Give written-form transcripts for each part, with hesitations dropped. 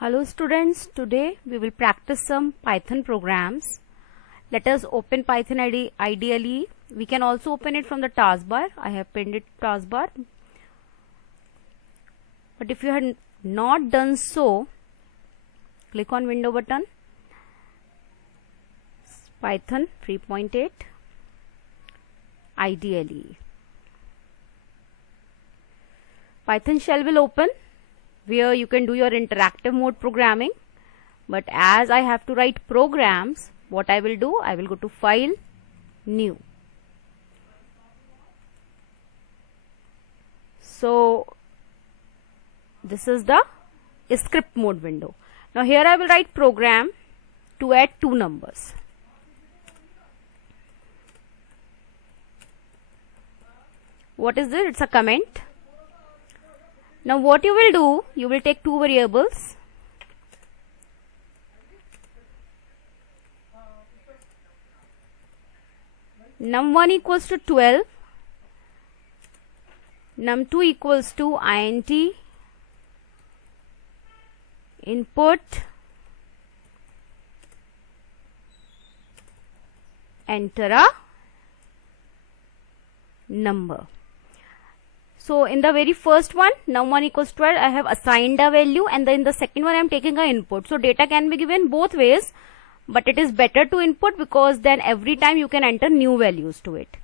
Hello students, today we will practice some Python programs. Let us open Python ideally. We can also open it from the taskbar. I have pinned it taskbar. But if you had not done so, click on window button. Python 3.8 ideally. Python shell will open, where you can do your interactive mode programming. But as I have to write programs, what I will do, I will go to File, New. So this is the script mode window. Now here I will write program to add two numbers. What is this? It's a comment. Now what you will do, you will take two variables. Num1 equals to 12. Num2 equals to int input enter a number. So in the very first one, num1 equals 12, I have assigned a value, and then in the second one I am taking a input. So data can be given both ways, but it is better to input because then every time you can enter new values to it.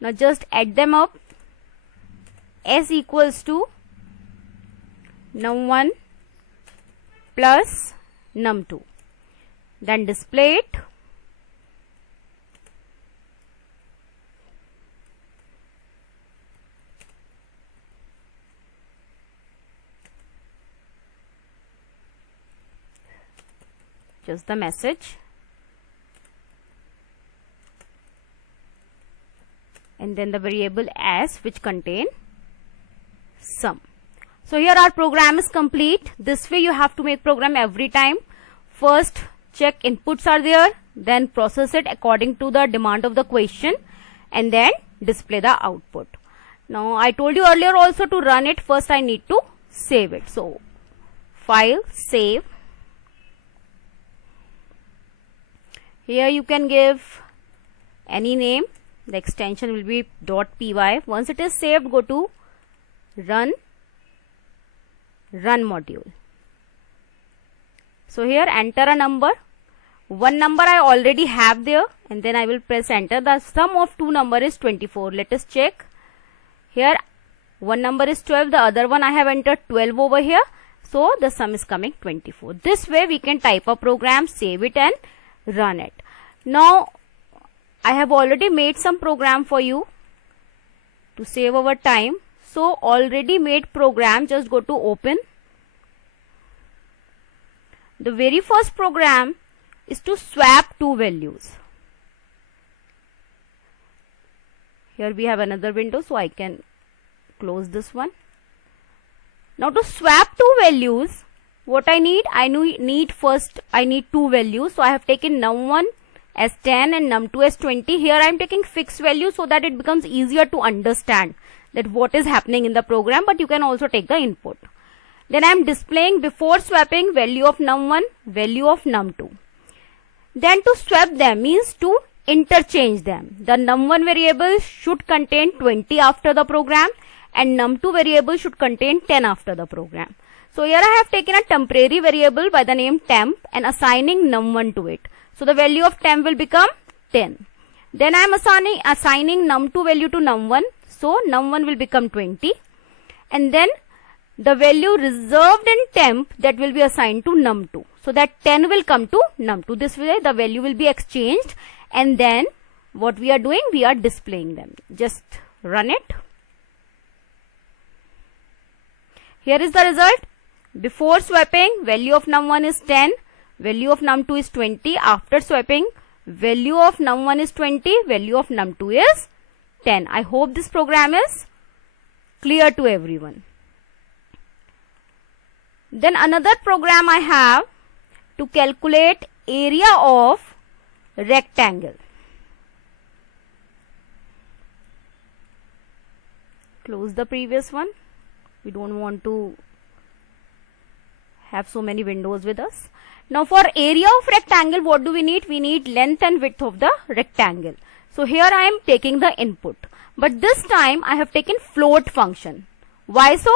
Now just add them up. S equals to num1 plus num2. Then display it. Just the message, and then the variable s, which contain sum. So here our program is complete. This way you have to make program every time. First check inputs are there, then process it according to the demand of the question, and then display the output. Now I told you earlier also, to run it first I need to save it. So file, save. Here you can give any name. The extension will be .py. Once it is saved, go to run module. So here enter a number. One number I already have there, and then I will press enter. The sum of two number is 24. Let us check. Here one number is 12, the other one I have entered 12 over here. So the sum is coming 24. This way we can type a program, save it, and run it. Now I have already made some program for you to save our time. So already made program, just go to open. The very first program is to swap two values. Here we have another window, so I can close this one. Now to swap two values, what I need? I need two values. So I have taken num1 as 10 and num2 as 20. Here I am taking fixed value so that it becomes easier to understand that what is happening in the program, but you can also take the input. Then I am displaying before swapping value of num1, value of num2. Then to swap them means to interchange them. The num1 variable should contain 20 after the program, and num2 variable should contain 10 after the program. So here I have taken a temporary variable by the name temp and assigning num1 to it. So the value of temp will become 10. Then I am assigning num2 value to num1. So num1 will become 20. And then the value reserved in temp, that will be assigned to num2. So that 10 will come to num2. This way the value will be exchanged. And then what we are doing, we are displaying them. Just run it. Here is the result. Before swapping, value of num1 is 10, value of num2 is 20. After swapping, value of num1 is 20, value of num2 is 10. I hope this program is clear to everyone. Then another program I have to calculate area of rectangle. Close the previous one. We don't want to have so many windows with us. Now for area of rectangle, what do we need? We need length and width of the rectangle. So here I am taking the input, but this time I have taken float function. Why so?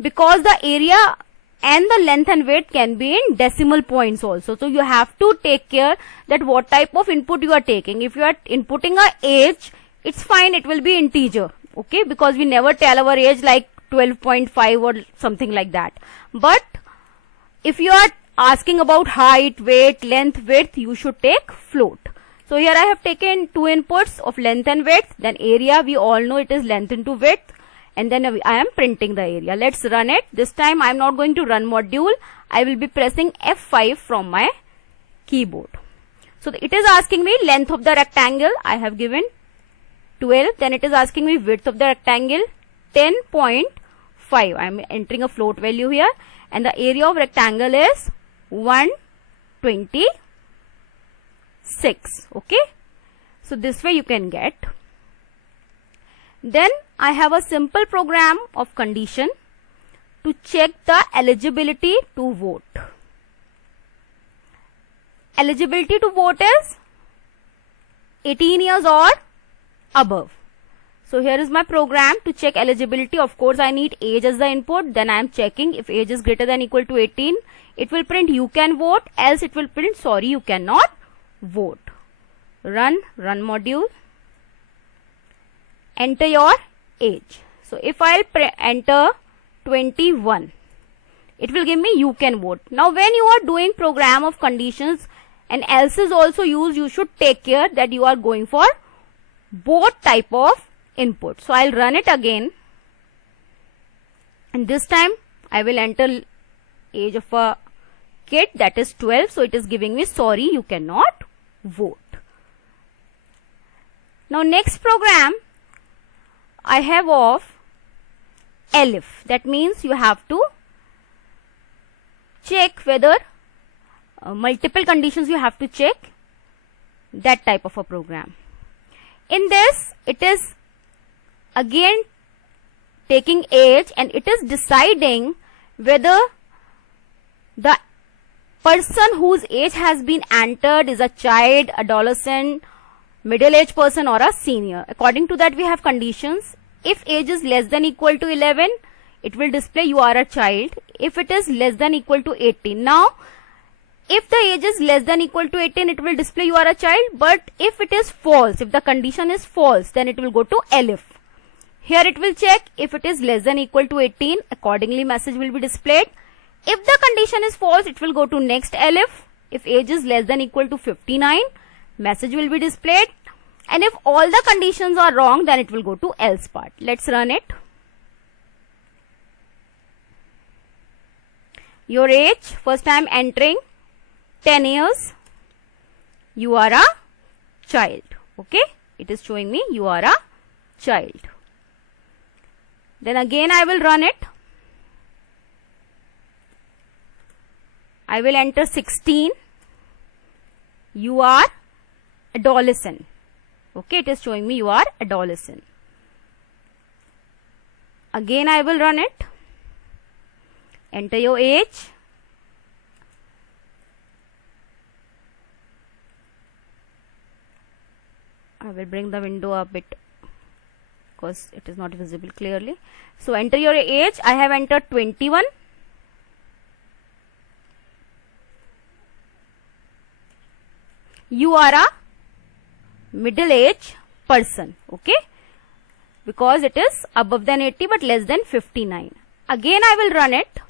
Because the area and the length and width can be in decimal points also. So you have to take care that what type of input you are taking. If you are inputting a age, it's fine, it will be integer, okay, because we never tell our age like 12.5 or something like that. But if you are asking about height, weight, length, width, you should take float. So here I have taken two inputs of length and width. Then area, we all know it is length into width. And then I am printing the area. Let's run it. This time I am not going to run module. I will be pressing F5 from my keyboard. So it is asking me length of the rectangle. I have given 12. Then it is asking me width of the rectangle 10.5. I am entering a float value here. And the area of rectangle is 126. Okay. So this way you can get. Then I have a simple program of condition to check the eligibility to vote. Eligibility to vote is 18 years or above. So here is my program to check eligibility. Of course, I need age as the input. Then I am checking if age is greater than equal to 18. It will print you can vote, else it will print sorry you cannot vote. Run module. Enter your age. So if I'll enter 21, it will give me you can vote. Now when you are doing program of conditions and else is also used, you should take care that you are going for both type of input. So I'll run it again, and this time I will enter age of a kid, that is 12. So it is giving me sorry you cannot vote. Now next program I have of elif. That means you have to check whether multiple conditions you have to check, that type of a program. In this, it is again taking age and it is deciding whether the person whose age has been entered is a child, adolescent, middle-aged person or a senior. According to that we have conditions. If age is less than equal to 11, it will display you are a child. If it is less than equal to 18. Now, if the age is less than equal to 18, it will display you are a child. But if it is false, if the condition is false, then it will go to elif. Here it will check if it is less than equal to 18. Accordingly, message will be displayed. If the condition is false, it will go to next elif. If age is less than equal to 59, message will be displayed. And if all the conditions are wrong, then it will go to else part. Let's run it. Your age, first I am entering 10 years. You are a child. Okay. It is showing me you are a child. Then again I will run it. I will enter 16. You are adolescent. Okay, it is showing me you are adolescent. Again I will run it. Enter your age. I will bring the window a bit because it is not visible clearly. So enter your age. I have entered 21. You are a middle-aged person, okay, because it is above than 80 but less than 59. Again I will run it.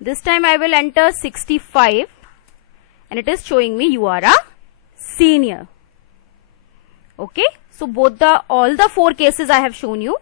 This time I will enter 65 and it is showing me you are a senior. Okay, so all the four cases I have shown you.